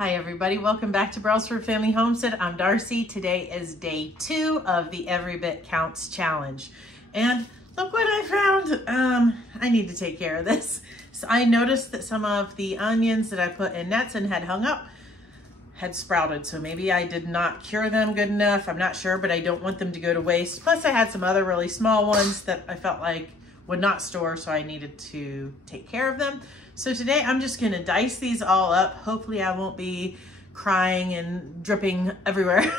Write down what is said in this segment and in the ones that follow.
Hi everybody, welcome back to Brelsford Family Homestead. I'm Darcy. Today is day 2 of the Every Bit Counts challenge. And look what I found. I need to take care of this. So I noticed that some of the onions that I put in nets and had hung up had sprouted. So maybe I did not cure them good enough. I'm not sure, but I don't want them to go to waste. Plus I had some other really small ones that I felt like would not store, so I needed to take care of them. So today I'm just gonna dice these all up. Hopefully I won't be crying and dripping everywhere.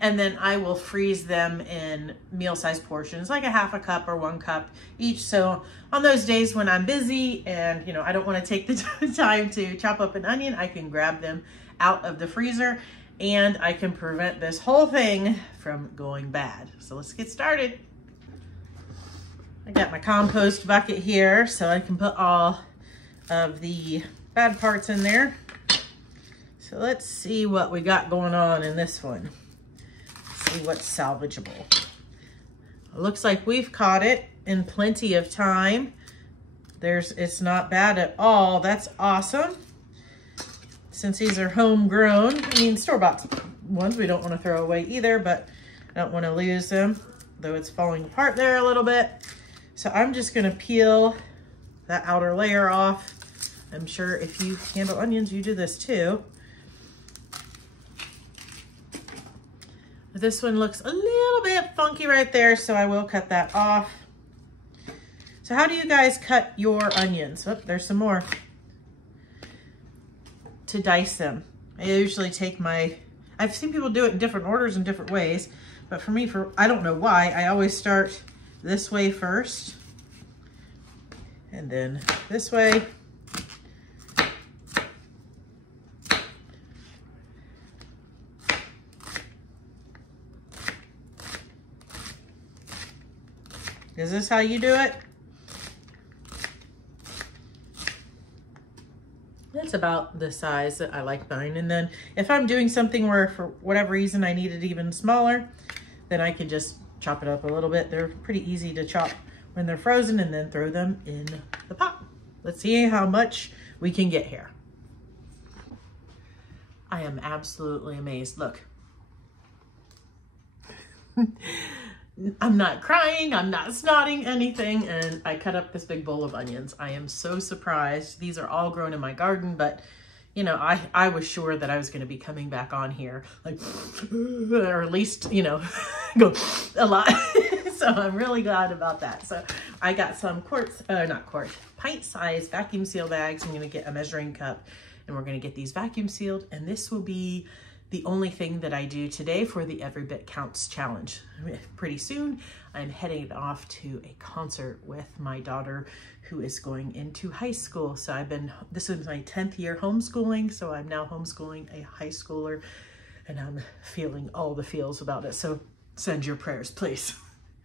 And then I will freeze them in meal-sized portions, like a half a cup or 1 cup each. So on those days when I'm busy and I don't wanna take the time to chop up an onion, I can grab them out of the freezer and I can prevent this whole thing from going bad. So let's get started. I got my compost bucket here so I can put all of the bad parts in there. So let's see what we got going on in this one. See what's salvageable. It looks like we've caught it in plenty of time. It's not bad at all. That's awesome. Since these are homegrown, I mean store-bought ones we don't want to throw away either, but I don't want to lose them, though it's falling apart there a little bit. So I'm just gonna peel that outer layer off. I'm sure if you handle onions, you do this too. This one looks a little bit funky right there, so I will cut that off. So how do you guys cut your onions? Oh, there's some more. To dice them. I usually take I've seen people do it in different orders and different ways, but for me, I don't know why, I always start this way first, and then this way. Is this how you do it? That's about the size that I like mine. And then if I'm doing something where for whatever reason I need it even smaller, then I can just chop it up a little bit. They're pretty easy to chop when they're frozen and then throw them in the pot. Let's see how much we can get here. I am absolutely amazed. Look. I'm not crying, I'm not snotting anything, and I cut up this big bowl of onions. I am so surprised. These are all grown in my garden, but I was sure that I was gonna be coming back on here, like, or at least, go a lot. So I'm really glad about that. So I got some pint-sized vacuum seal bags. I'm gonna get a measuring cup and we're gonna get these vacuum sealed, and this will be the only thing that I do today for the Every Bit Counts challenge. Pretty soon, I'm heading off to a concert with my daughter who is going into high school. So this is my 10th year homeschooling, so I'm now homeschooling a high schooler, and I'm feeling all the feels about it. So send your prayers, please.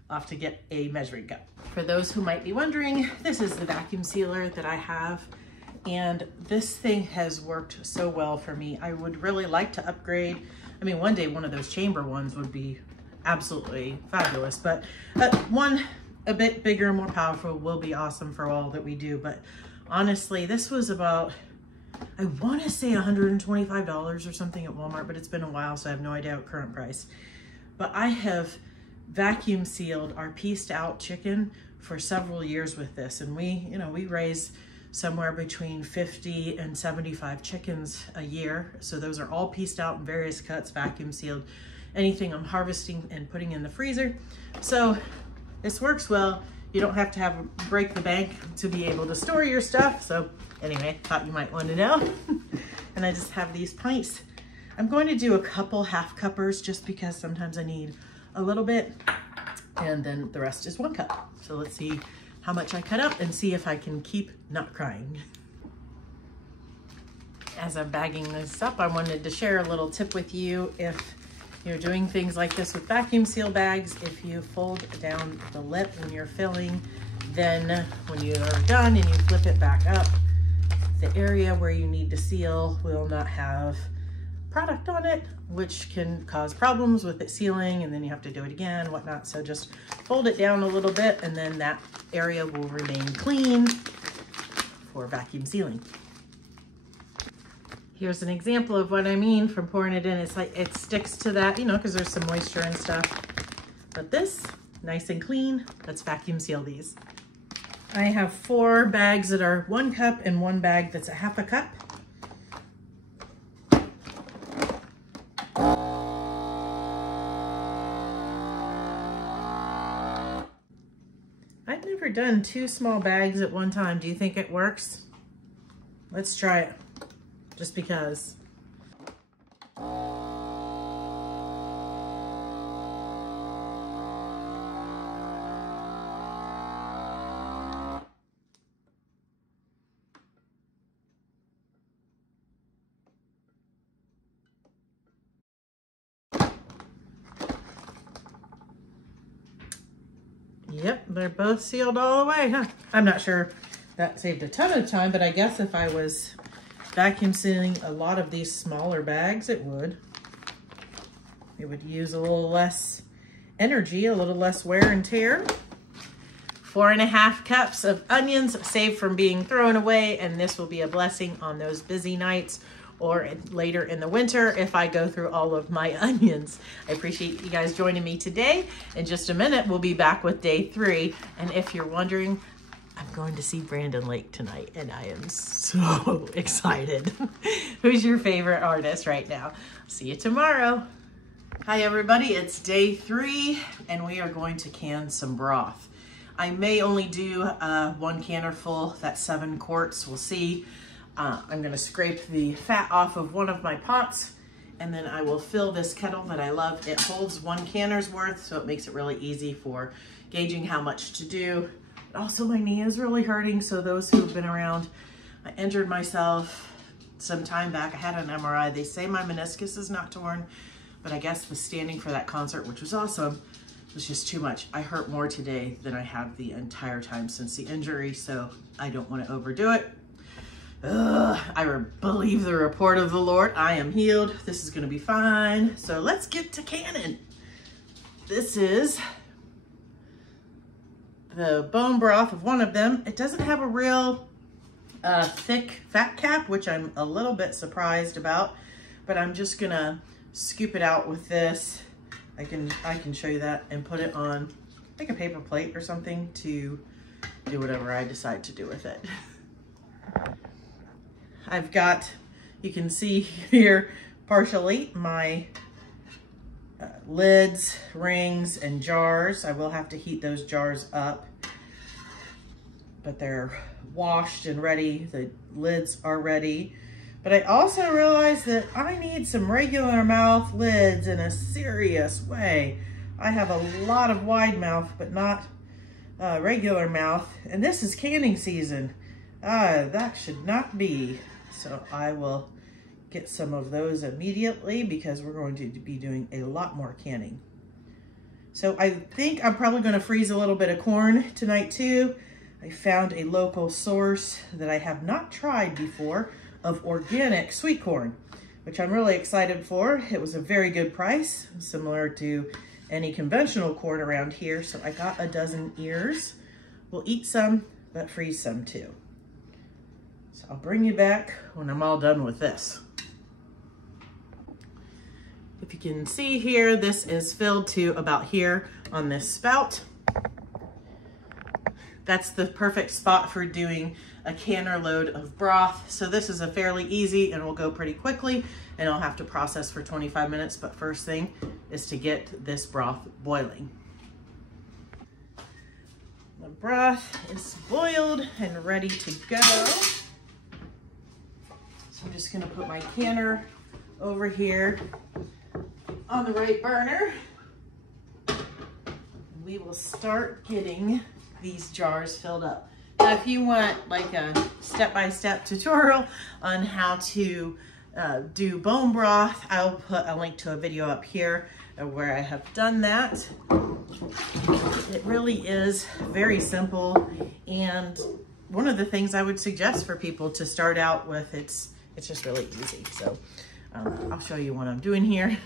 Off to get a measuring cup. For those who might be wondering, this is the vacuum sealer that I have. And this thing has worked so well for me. I would really like to upgrade. I mean, one day one of those chamber ones would be absolutely fabulous, but one a bit bigger and more powerful will be awesome for all that we do. But honestly, this was about, I want to say $125 or something at Walmart, but it's been a while, so I have no idea what current price. But I have vacuum sealed our pieced out chicken for several years with this, and we raise somewhere between 50 and 75 chickens a year. So those are all pieced out in various cuts, vacuum sealed, anything I'm harvesting and putting in the freezer. So this works well. You don't have to break the bank to be able to store your stuff. So anyway, thought you might want to know. And I just have these pints. I'm going to do a couple half cuppers just because sometimes I need a little bit, and then the rest is 1 cup. So let's see how much I cut up and see if I can keep not crying. As I'm bagging this up, I wanted to share a little tip with you. If you're doing things like this with vacuum seal bags, if you fold down the lip when you're filling, then when you are done and you flip it back up, the area where you need to seal will not have product on it, which can cause problems with it sealing, and then you have to do it again, whatnot. So just fold it down a little bit, and then that area will remain clean for vacuum sealing. Here's an example of what I mean from pouring it in. It's like it sticks to that, you know, because there's some moisture and stuff. But this, nice and clean. Let's vacuum seal these. I have 4 bags that are 1 cup and 1 bag that's a half a cup. I've never done 2 small bags at one time. Do you think it works? Let's try it, just because. Yep, they're both sealed all the way, huh? I'm not sure that saved a ton of time, but I guess if I was vacuum sealing a lot of these smaller bags, it would. It would use a little less energy, a little less wear and tear. 4.5 cups of onions saved from being thrown away, and this will be a blessing on those busy nights or later in the winter if I go through all of my onions. I appreciate you guys joining me today. In just a minute, we'll be back with day 3. And if you're wondering, I'm going to see Brandon Lake tonight, and I am so excited. Who's your favorite artist right now? See you tomorrow. Hi everybody, it's day 3, and we are going to can some broth. I may only do 1 canner full, that's 7 quarts, we'll see. I'm gonna scrape the fat off of one of my pots, and then I will fill this kettle that I love. It holds 1 canner's worth, so it makes it really easy for gauging how much to do. But also my knee is really hurting, so those who have been around, I injured myself some time back. I had an MRI. They say my meniscus is not torn, but I guess the standing for that concert, which was awesome, was just too much. I hurt more today than I have the entire time since the injury, so I don't want to overdo it. I believe the report of the Lord. I am healed. This is going to be fine. So let's get to canning. This is the bone broth of one of them. It doesn't have a real thick fat cap, which I'm a little bit surprised about, but I'm just going to scoop it out with this. I can show you that and put it on like a paper plate or something to do whatever I decide to do with it. I've got, you can see here partially my lids, rings, and jars. I will have to heat those jars up, but they're washed and ready. The lids are ready. But I also realized that I need some regular mouth lids in a serious way. I have a lot of wide mouth, but not regular mouth. And this is canning season. That should not be. So I will get some of those immediately because we're going to be doing a lot more canning. So I think I'm probably going to freeze a little bit of corn tonight too. I found a local source that I have not tried before of organic sweet corn, which I'm really excited for. It was a very good price, similar to any conventional corn around here. So I got a dozen ears. We'll eat some, but freeze some too. So I'll bring you back when I'm all done with this. If you can see here, this is filled to about here on this spout. That's the perfect spot for doing a canner load of broth. So this is a fairly easy and will go pretty quickly, and I'll have to process for 25 minutes. But first thing is to get this broth boiling. The broth is boiled and ready to go. So I'm just gonna put my canner over here on the right burner. We will start getting these jars filled up. Now, if you want like a step-by-step tutorial on how to do bone broth, I'll put a link to a video up here where I have done that. It really is very simple, and one of the things I would suggest for people to start out with, it's just really easy. So I'll show you what I'm doing here.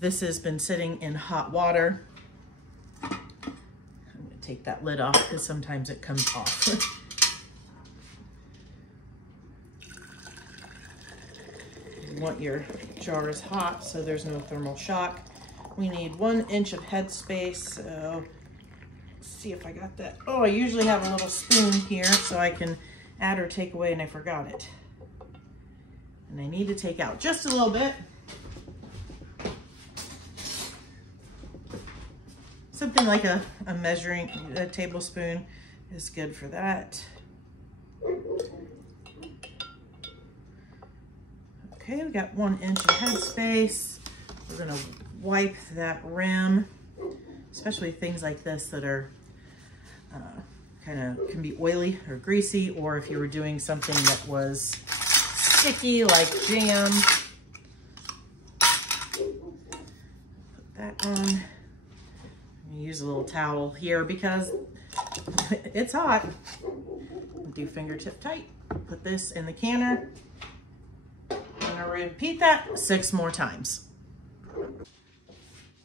This has been sitting in hot water. I'm gonna take that lid off because sometimes it comes off. want your jars hot so there's no thermal shock. We need 1 inch of headspace, so let's see if I got that. Oh, I usually have a little spoon here so I can add or take away, and I forgot it. And I need to take out just a little bit. Something like a tablespoon is good for that. Okay, we got 1 inch of headspace. We're gonna wipe that rim, especially things like this that are can be oily or greasy, or if you were doing something that was sticky like jam. Put that on. I'm gonna use a little towel here because it's hot. Do fingertip tight. Put this in the canner. I'm gonna repeat that 6 more times.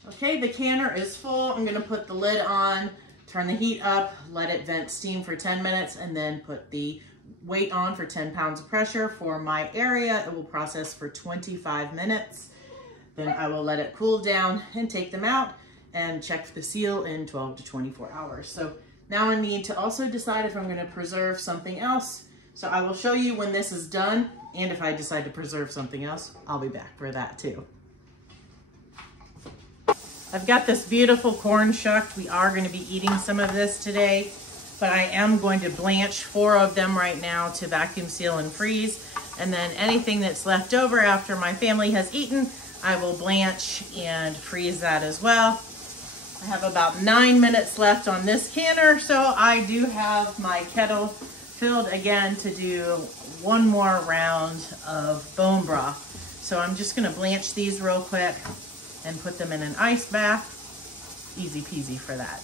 Okay, the canner is full. I'm gonna put the lid on, turn the heat up, let it vent steam for 10 minutes, and then put the weight on for 10 pounds of pressure. For my area, it will process for 25 minutes. Then I will let it cool down and take them out and check the seal in 12 to 24 hours. So now I need to also decide if I'm gonna preserve something else. So I will show you when this is done, and if I decide to preserve something else, I'll be back for that too. I've got this beautiful corn shucked. We are gonna be eating some of this today, but I am going to blanch 4 of them right now to vacuum seal and freeze. And then anything that's left over after my family has eaten, I will blanch and freeze that as well. I have about 9 minutes left on this canner, so I do have my kettle filled again to do 1 more round of bone broth. So I'm just gonna blanch these real quick and put them in an ice bath. Easy peasy for that.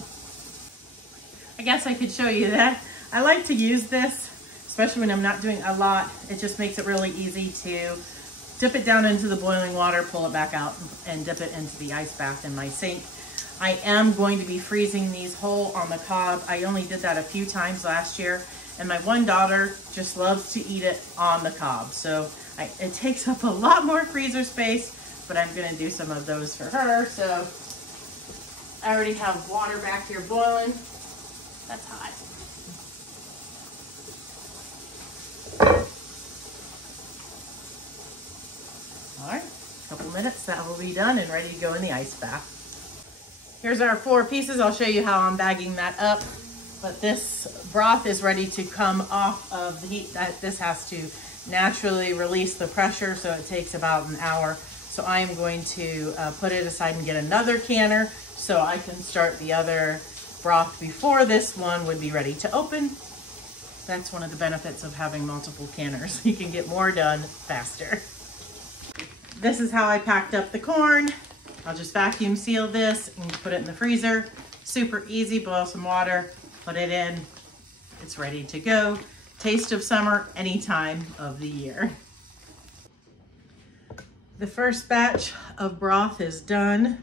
I guess I could show you that. I like to use this, especially when I'm not doing a lot. It just makes it really easy to dip it down into the boiling water, pull it back out, and dip it into the ice bath in my sink. I am going to be freezing these whole on the cob. I only did that a few times last year, and my one daughter just loves to eat it on the cob. So it takes up a lot more freezer space, but I'm gonna do some of those for her. So I already have water back here boiling. That's hot. All right, a couple minutes, that will be done and ready to go in the ice bath. Here's our 4 pieces. I'll show you how I'm bagging that up. But this broth is ready to come off of the heat. This has to naturally release the pressure, so it takes about an hour. So I'm going to put it aside and get another canner so I can start the other broth before this one would be ready to open. That's one of the benefits of having multiple canners. You can get more done faster. This is how I packed up the corn. I'll just vacuum seal this and put it in the freezer. Super easy, boil some water, put it in. It's ready to go. Taste of summer any time of the year. The first batch of broth is done,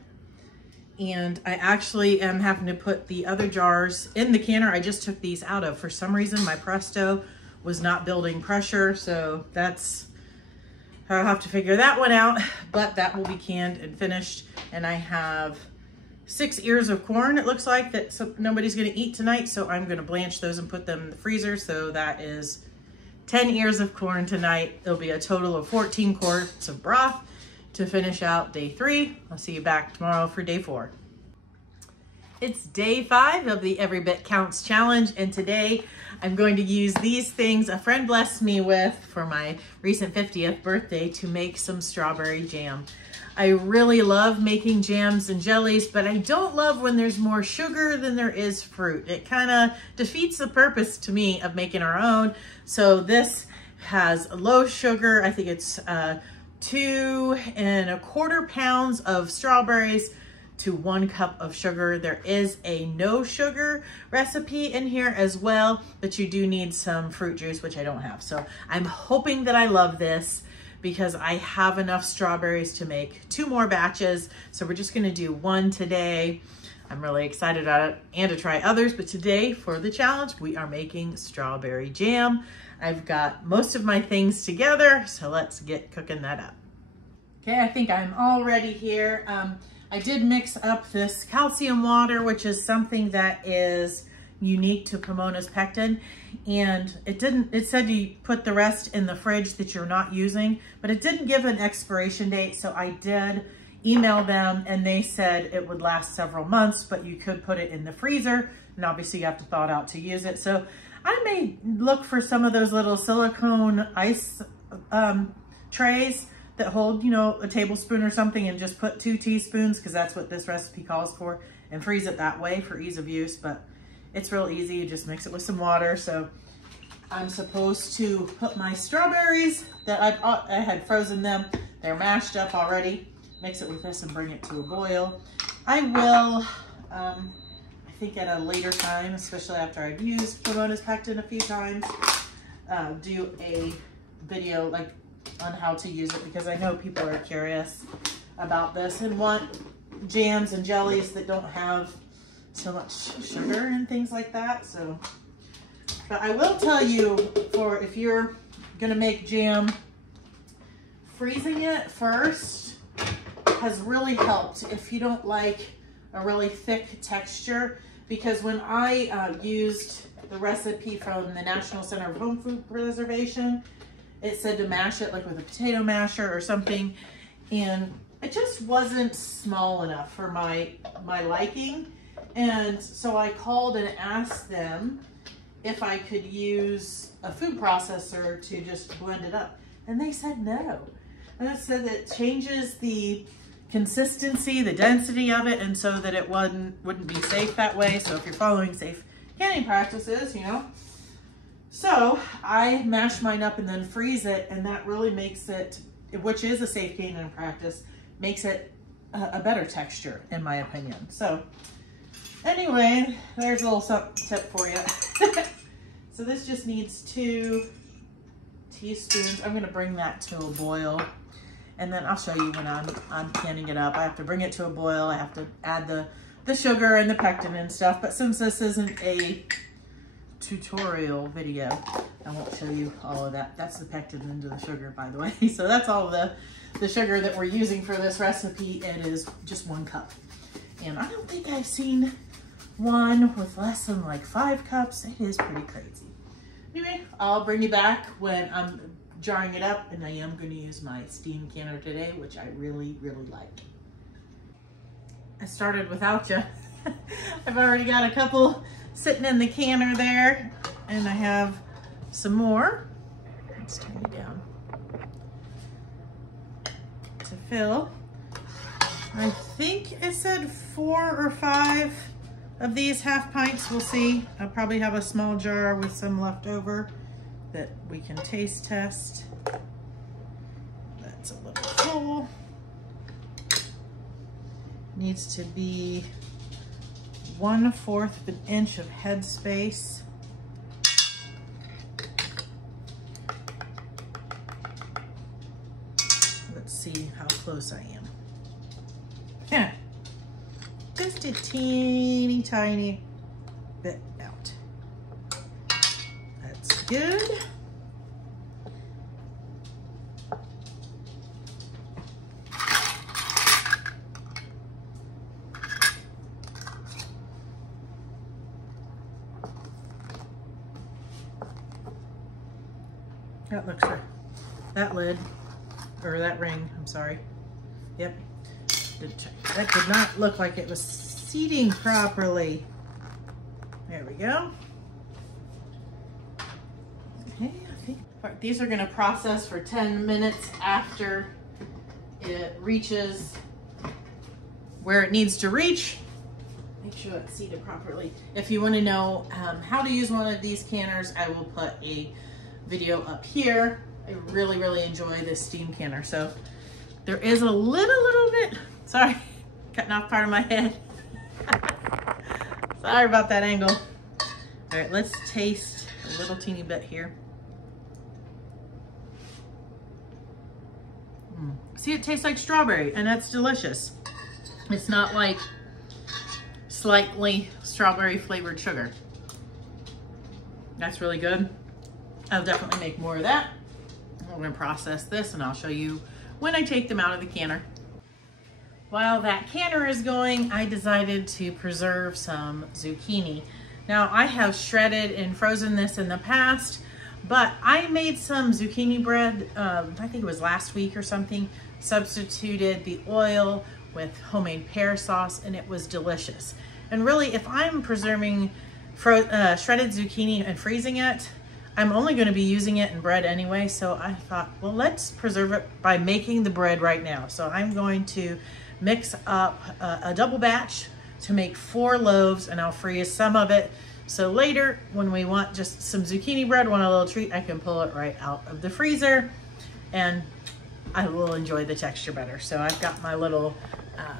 and I actually am having to put the other jars in the canner I just took these out of. For some reason, my Presto was not building pressure, so I'll have to figure that one out, but that will be canned and finished. And I have 6 ears of corn, it looks like, that nobody's gonna eat tonight, so I'm gonna blanch those and put them in the freezer. So that is 10 ears of corn tonight. There'll be a total of 14 quarts of broth to finish out day 3. I'll see you back tomorrow for day 4. It's day 5 of the Every Bit Counts Challenge, and today I'm going to use these things a friend blessed me with for my recent 50th birthday to make some strawberry jam. I really love making jams and jellies, but I don't love when there's more sugar than there is fruit. It kind of defeats the purpose to me of making our own. So this has low sugar. I think it's 2 1/4 pounds of strawberries to 1 cup of sugar. There is a no sugar recipe in here as well, but you do need some fruit juice, which I don't have. So I'm hoping that I love this because I have enough strawberries to make 2 more batches. So we're just gonna do 1 today. I'm really excited about it and to try others, but today for the challenge, we are making strawberry jam. I've got most of my things together, so let's get cooking that up. Okay, I think I'm all ready here. I did mix up this calcium water, which is something that is unique to Pomona's pectin. And it said you put the rest in the fridge that you're not using, but it didn't give an expiration date. So I did email them and they said it would last several months, but you could put it in the freezer. And obviously you have to thaw it out to use it. So I may look for some of those little silicone ice trays that hold, you know, a tablespoon or something, and just put 2 teaspoons, because that's what this recipe calls for, and freeze it that way for ease of use. But it's real easy. You just mix it with some water. So I'm supposed to put my strawberries that I had frozen them. They're mashed up already. Mix it with this and bring it to a boil. I will, I think at a later time, especially after I've used Pomona's pectin a few times, do a video like on how to use it, because I know people are curious about this and want jams and jellies that don't have so much sugar and things like that. So, but I will tell you, for if you're gonna make jam, freezing it first has really helped if you don't like a really thick texture, because when I used the recipe from the National Center of Home Food Preservation, it said to mash it like with a potato masher or something, and it just wasn't small enough for my liking. And so I called and asked them if I could use a food processor to just blend it up, and they said no. And it said that it changes the consistency, the density of it, and so that it wouldn't be safe that way. So if you're following safe canning practices, you know. So I mash mine up and then freeze it, and that really makes it, which is a safe canning practice, makes it a better texture in my opinion. So anyway, there's a little tip for you. So this just needs 2 teaspoons. I'm gonna bring that to a boil, and then I'll show you when I'm canning it up. I have to bring it to a boil. I have to add the sugar and the pectin and stuff. But since this isn't a tutorial video, I won't show you all of that. That's the pectin into the sugar, by the way. So that's all the sugar that we're using for this recipe. It is just 1 cup. And I don't think I've seen one with less than like 5 cups. It is pretty crazy. Anyway, I'll bring you back when I'm jarring it up, and I am going to use my steam canner today, which I really, really like. I started without you. I've already got a couple sitting in the canner there, and I have some more. Let's turn it down to fill. I think it said 4 or 5 of these half pints. We'll see. I'll probably have a small jar with some left over that we can taste test. That's a little full. Needs to be 1/4 of an inch of head space. Let's see how close I am. Yeah, just a teeny tiny bit out. That's good. That looks right. That lid, or that ring, I'm sorry. Yep. That did not look like it was seating properly. There we go. Okay, I think these are gonna process for 10 minutes after it reaches where it needs to reach. Make sure it's seated properly. If you wanna know how to use one of these canners, I will put a video up here. I really, really enjoy this steam canner. So there is a little bit, sorry, cutting off part of my head. Sorry about that angle. All right, let's taste a little teeny bit here. See, it tastes like strawberry, and that's delicious. It's not like slightly strawberry flavored sugar. That's really good. I'll definitely make more of that. We're gonna process this, and I'll show you when I take them out of the canner. While that canner is going, I decided to preserve some zucchini. Now, I have shredded and frozen this in the past, but I made some zucchini bread, I think it was last week or something, substituted the oil with homemade pear sauce, and it was delicious. And really, if I'm preserving shredded zucchini and freezing it, I'm only going to be using it in bread anyway, so I thought, well, let's preserve it by making the bread right now. So I'm going to mix up a double batch to make 4 loaves, and I'll freeze some of it. So later, when we want just some zucchini bread, want a little treat, I can pull it right out of the freezer, and I will enjoy the texture better. So I've got my little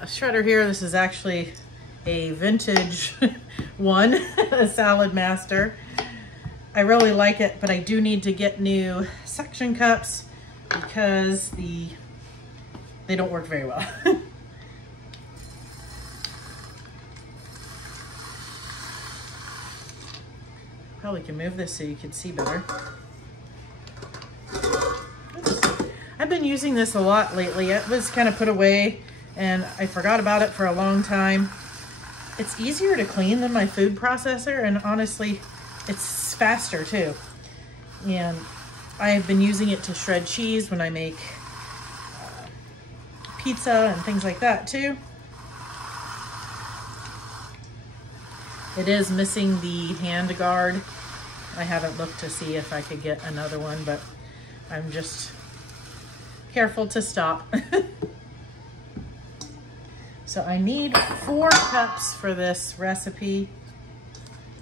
shredder here. This is actually a vintage one, a Salad Master. I really like it, but I do need to get new suction cups because they don't work very well. Probably can move this so you can see better. Oops. I've been using this a lot lately. It was kind of put away and I forgot about it for a long time. It's easier to clean than my food processor, and honestly, it's faster too. And I've been using it to shred cheese when I make pizza and things like that too. It is missing the hand guard. I haven't looked to see if I could get another one, but I'm just careful to stop. So I need 4 cups for this recipe.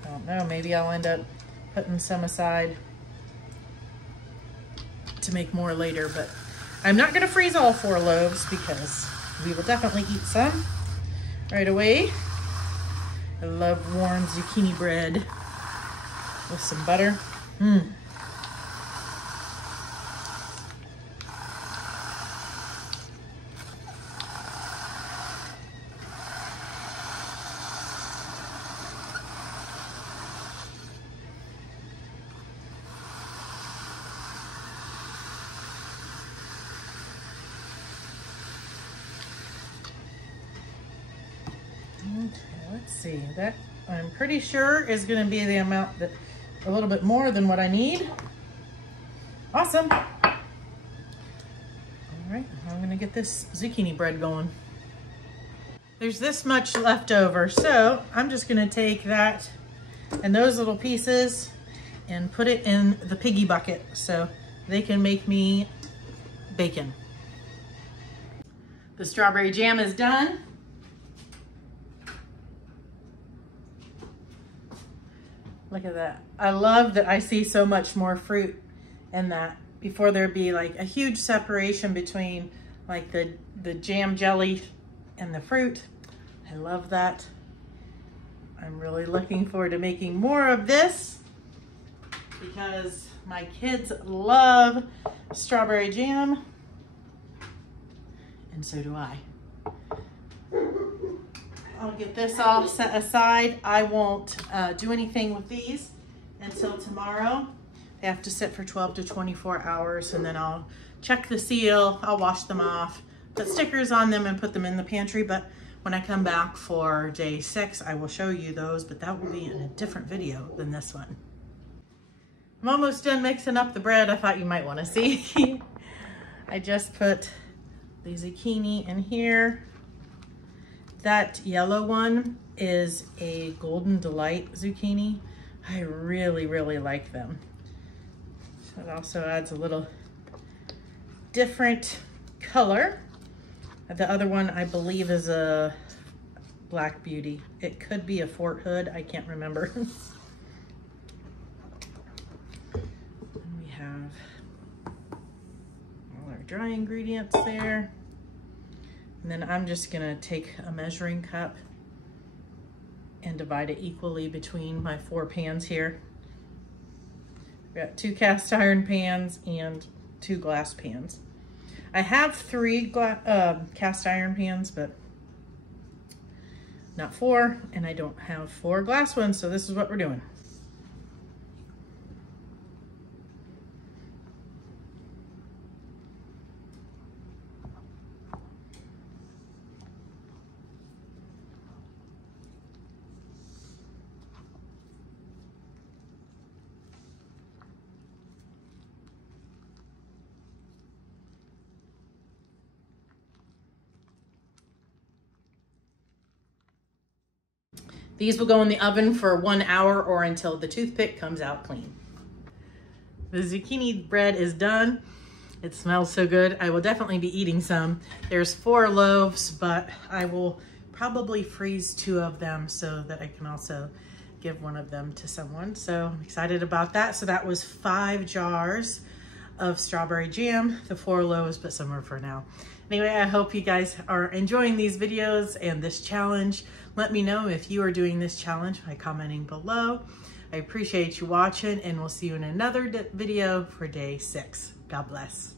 I don't know, maybe I'll end up putting some aside to make more later, but I'm not gonna freeze all 4 loaves because we will definitely eat some right away. I love warm zucchini bread with some butter. Let's see, that I'm pretty sure is going to be the amount that a little bit more than what I need. Awesome. All right, I'm going to get this zucchini bread going. There's this much left over, so I'm just going to take that and those little pieces and put it in the piggy bucket so they can make me bacon. The strawberry jam is done. Look at that. I love that I see so much more fruit in that. Before there'd be like a huge separation between like the jam jelly and the fruit. I love that. I'm really looking forward to making more of this because my kids love strawberry jam, and so do I. I'll get this all set aside. I won't do anything with these until tomorrow. They have to sit for 12 to 24 hours, and then I'll check the seal, I'll wash them off, put stickers on them and put them in the pantry. But when I come back for day 6, I will show you those, but that will be in a different video than this one. I'm almost done mixing up the bread. I thought you might want to see. I just put the zucchini in here. That yellow one is a Golden Delight zucchini. I really, really like them. So it also adds a little different color. The other one I believe is a Black Beauty. It could be a Fort Hood, I can't remember. And we have all our dry ingredients there. And then I'm just gonna take a measuring cup and divide it equally between my 4 pans here. I've got 2 cast iron pans and 2 glass pans. I have 3 cast iron pans, but not 4, and I don't have 4 glass ones, so this is what we're doing. These will go in the oven for 1 hour or until the toothpick comes out clean. The zucchini bread is done. It smells so good. I will definitely be eating some. There's 4 loaves, but I will probably freeze 2 of them so that I can also give 1 of them to someone. So I'm excited about that. So that was 5 jars of strawberry jam, the 4 loaves, but some are for now. Anyway, I hope you guys are enjoying these videos and this challenge. Let me know if you are doing this challenge by commenting below. I appreciate you watching, and we'll see you in another video for day 6. God bless.